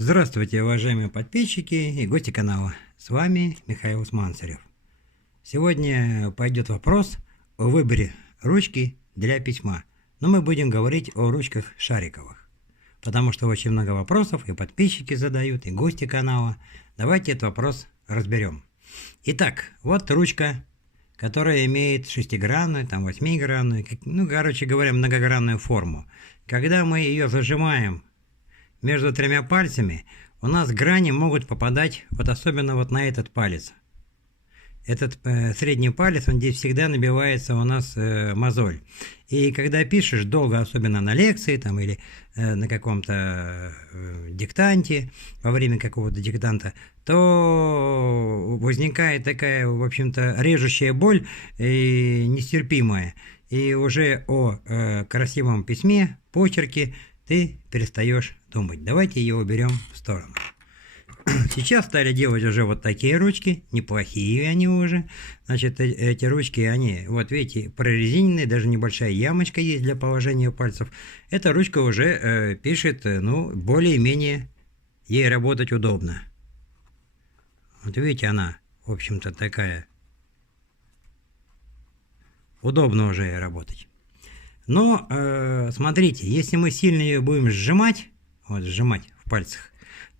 Здравствуйте, уважаемые подписчики и гости канала. С вами Михаил Сманцарев. Сегодня пойдет вопрос о выборе ручки для письма. Но мы будем говорить о ручках шариковых. Потому что очень много вопросов и подписчики задают, и гости канала. Давайте этот вопрос разберем. Итак, вот ручка, которая имеет шестигранную, там восьмигранную, короче говоря, многогранную форму. Когда мы ее зажимаем между тремя пальцами, у нас грани могут попадать вот особенно вот на этот палец. Этот средний палец, он здесь всегда набивается у нас мозоль. И когда пишешь долго, особенно на лекции там, или на каком-то диктанте, во время какого-то диктанта, то возникает такая, в общем-то, режущая боль и нестерпимая. И уже о красивом письме, почерке ты перестаешь думать. Давайте ее уберем в сторону. Сейчас стали делать уже вот такие ручки, неплохие они уже. Значит, эти ручки, они, вот видите, прорезиненные, даже небольшая ямочка есть для положения пальцев. Эта ручка уже пишет, ну, более-менее ей работать удобно. Вот видите, она, в общем-то, такая. Удобно уже ей работать. Но, смотрите, если мы сильно ее будем сжимать, вот сжимать в пальцах,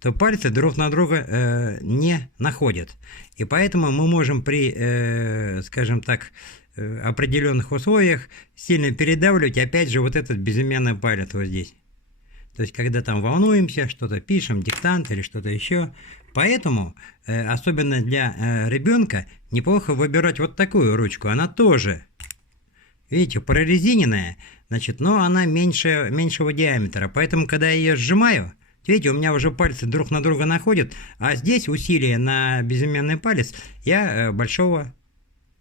то пальцы друг на друга не находят. И поэтому мы можем при, скажем так, определенных условиях сильно передавливать, опять же, вот этот безымянный палец вот здесь. То есть, когда там волнуемся, что-то пишем, диктант или что-то еще. Поэтому, особенно для ребенка, неплохо выбирать вот такую ручку. Она тоже, видите, прорезиненная, значит, но она меньшего диаметра. Поэтому, когда я ее сжимаю, видите, у меня уже пальцы друг на друга находят, а здесь усилие на безымянный палец я большого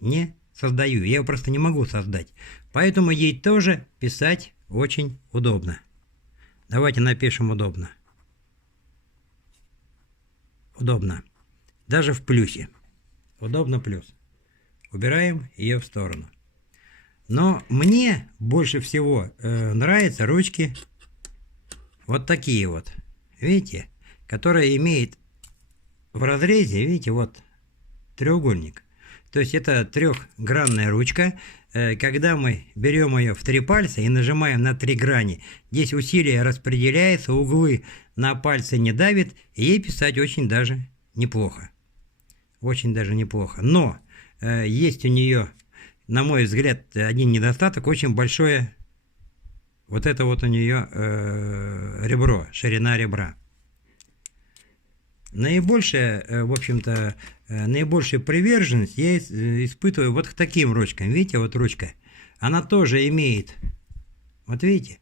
не создаю. Я его просто не могу создать. Поэтому ей тоже писать очень удобно. Давайте напишем удобно. Удобно. Даже в плюсе. Удобно плюс. Убираем ее в сторону. Но мне больше всего нравятся ручки вот такие вот. Видите? Которые имеют в разрезе, видите, вот треугольник. То есть это трехгранная ручка. Когда мы берем ее в три пальца и нажимаем на три грани, здесь усилие распределяется, углы на пальцы не давит, и ей писать очень даже неплохо. Очень даже неплохо. Но есть у нее, на мой взгляд, один недостаток, очень большое, вот это вот у нее ребро, ширина ребра. Наибольшая, в общем-то, наибольшую приверженность я испытываю вот к таким ручкам. Видите, вот ручка, она тоже имеет, вот видите,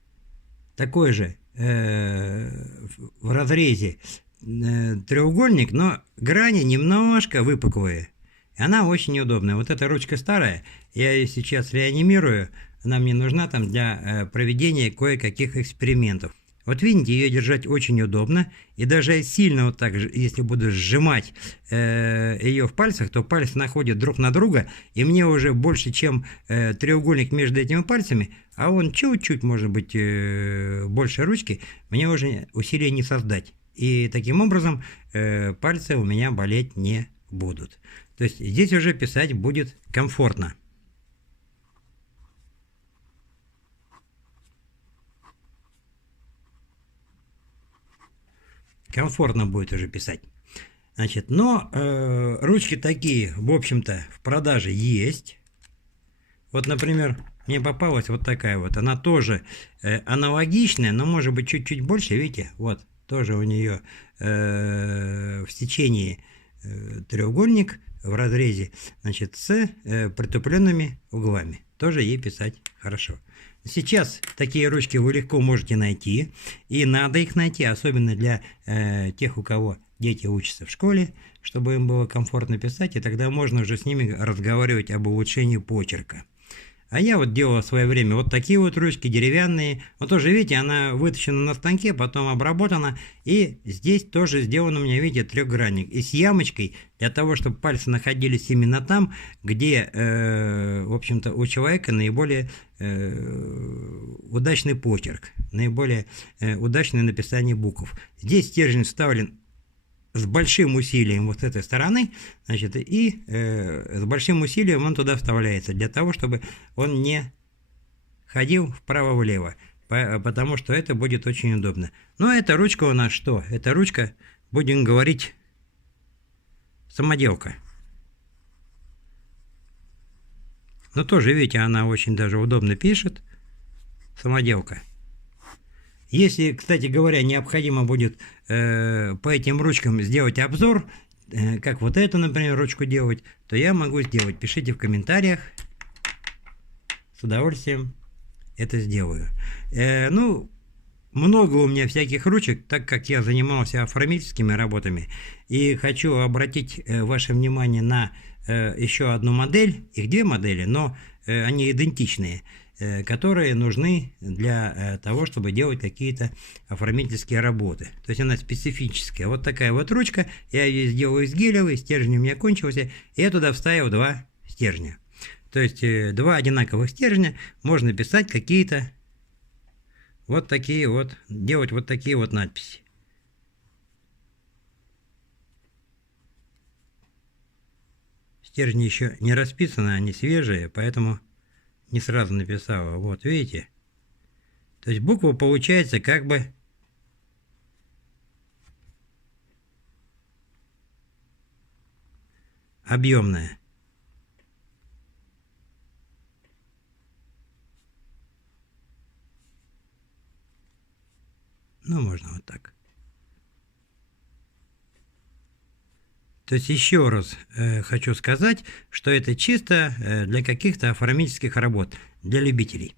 такой же в разрезе треугольник, но грани немножко выпуклые. Она очень удобная. Вот эта ручка старая, я ее сейчас реанимирую, она мне нужна там для проведения кое-каких экспериментов. Вот видите, ее держать очень удобно, и даже сильно вот так, если буду сжимать ее в пальцах, то пальцы находят друг на друга, и мне уже больше, чем треугольник между этими пальцами, а он чуть-чуть, может быть, больше ручки, мне уже усилия не создать. И таким образом пальцы у меня болеть не будут. То есть здесь уже писать будет комфортно. Комфортно будет уже писать. Значит, но ручки такие, в общем-то, в продаже есть. Вот, например, мне попалась вот такая вот. Она тоже аналогичная, но может быть чуть-чуть больше. Видите, вот, тоже у нее в сечении треугольник в разрезе, значит, с притупленными углами. Тоже ей писать хорошо. Сейчас такие ручки вы легко можете найти, и надо их найти, особенно для тех, у кого дети учатся в школе, чтобы им было комфортно писать, и тогда можно уже с ними разговаривать об улучшении почерка. А я вот делал в свое время вот такие вот ручки, деревянные. Вот тоже, видите, она вытащена на станке, потом обработана. И здесь тоже сделан у меня, видите, трехгранник. И с ямочкой, для того, чтобы пальцы находились именно там, где, в общем-то, у человека наиболее удачный почерк, наиболее удачное написание букв. Здесь стержень вставлен с большим усилием вот с этой стороны, значит, и с большим усилием он туда вставляется, для того, чтобы он не ходил вправо-влево, потому что это будет очень удобно. Но эта ручка у нас что? Эта ручка, будем говорить, самоделка. Но тоже, видите, она очень даже удобно пишет. Самоделка. Если, кстати говоря, необходимо будет по этим ручкам сделать обзор, как вот эту, например, ручку делать, то я могу сделать. Пишите в комментариях. С удовольствием это сделаю. Ну, много у меня всяких ручек, так как я занимался оформительскими работами. И хочу обратить ваше внимание на еще одну модель. Их две модели, но они идентичные, которые нужны для того, чтобы делать какие-то оформительские работы. То есть она специфическая. Вот такая вот ручка. Я ее сделаю из гелевой, стержень у меня кончился. И я туда вставил два стержня. То есть два одинаковых стержня можно писать какие-то вот такие вот, делать вот такие вот надписи. Стержни еще не расписаны, они свежие, поэтому не сразу написала. Вот, видите? То есть буква получается как бы объемная. Ну, можно вот так. То есть еще раз хочу сказать, что это чисто для каких-то оформительских работ, для любителей.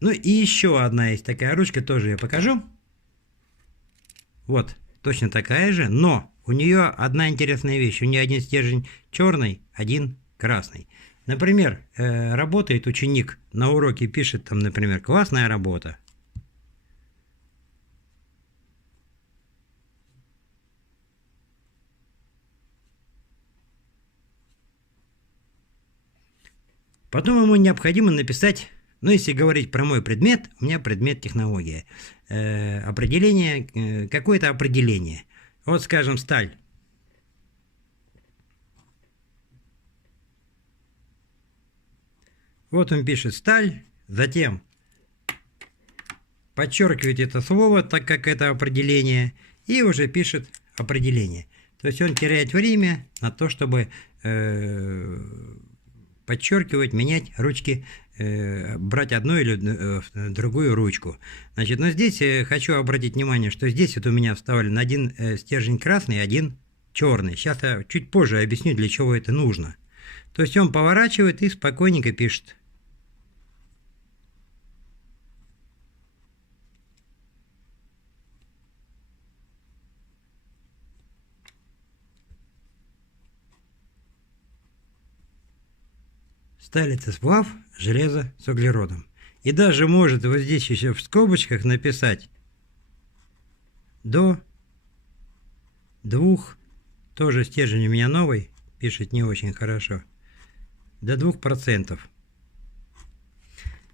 Ну и еще одна есть такая ручка, тоже я покажу. Вот, точно такая же, но у нее одна интересная вещь. У нее один стержень черный, один красный. Например, работает ученик на уроке, пишет там, например, классная работа. Потом ему необходимо написать, ну если говорить про мой предмет, у меня предмет технология, определение, какое-то определение. Вот скажем, сталь. Вот он пишет сталь, затем подчеркивает это слово, так как это определение, и уже пишет определение. То есть он теряет время на то, чтобы подчеркивать, менять ручки, брать одну или другую ручку. Значит, но здесь хочу обратить внимание, что здесь вот у меня вставлен один стержень красный, один черный. Сейчас я чуть позже объясню, для чего это нужно. То есть он поворачивает и спокойненько пишет. Сталь — это сплав железа с углеродом. И даже может вот здесь еще в скобочках написать до 2, тоже стержень у меня новый, пишет не очень хорошо, до 2%.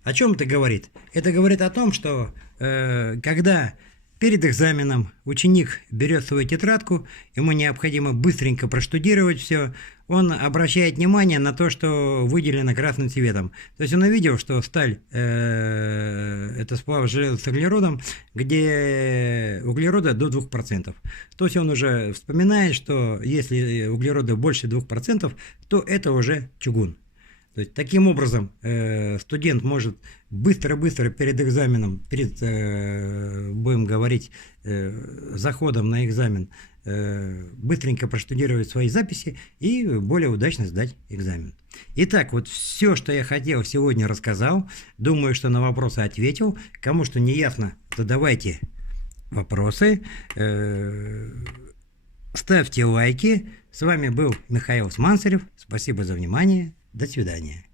О чем это говорит? Это говорит о том, что когда перед экзаменом ученик берет свою тетрадку, ему необходимо быстренько проштудировать все, он обращает внимание на то, что выделено красным цветом. То есть он увидел, что сталь это сплав железа с углеродом, где углерода до 2%. То есть он уже вспоминает, что если углерода больше 2%, то это уже чугун. То есть, таким образом, студент может быстро-быстро перед экзаменом, перед, будем говорить, заходом на экзамен, быстренько проштудировать свои записи и более удачно сдать экзамен. Итак, вот все, что я хотел, сегодня рассказал. Думаю, что на вопросы ответил. Кому что не ясно, задавайте вопросы. Ставьте лайки. С вами был Михаил Сманцарев. Спасибо за внимание. До свидания.